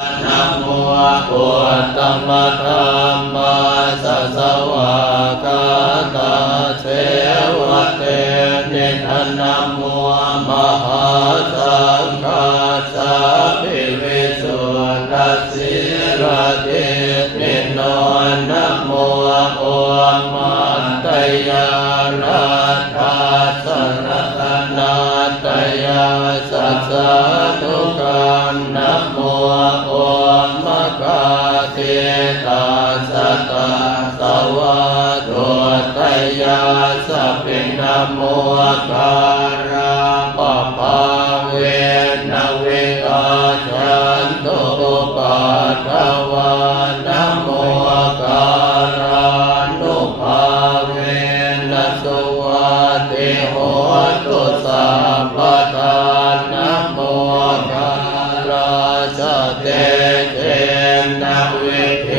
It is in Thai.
นะโมพุทธัมมัสธัมมัสสะสวากาตาเสวะเตนิทันนะโมมหาสังฆาสัพพิวิสุทธัสสิระเตนิโนนะโมโอมัตตยารัตถาสรัตนาตยาสัสสะทุกขันนะโมโอมะกาเตตาสัตตาสวะโตตยาสัพพินะโมการะปะภาเวนะเวกาจันโตปัฏฐวานะโมการะนุภาเวนะสุวัติโหตุสัพพทานะโมการะสะเตเตนะวิเท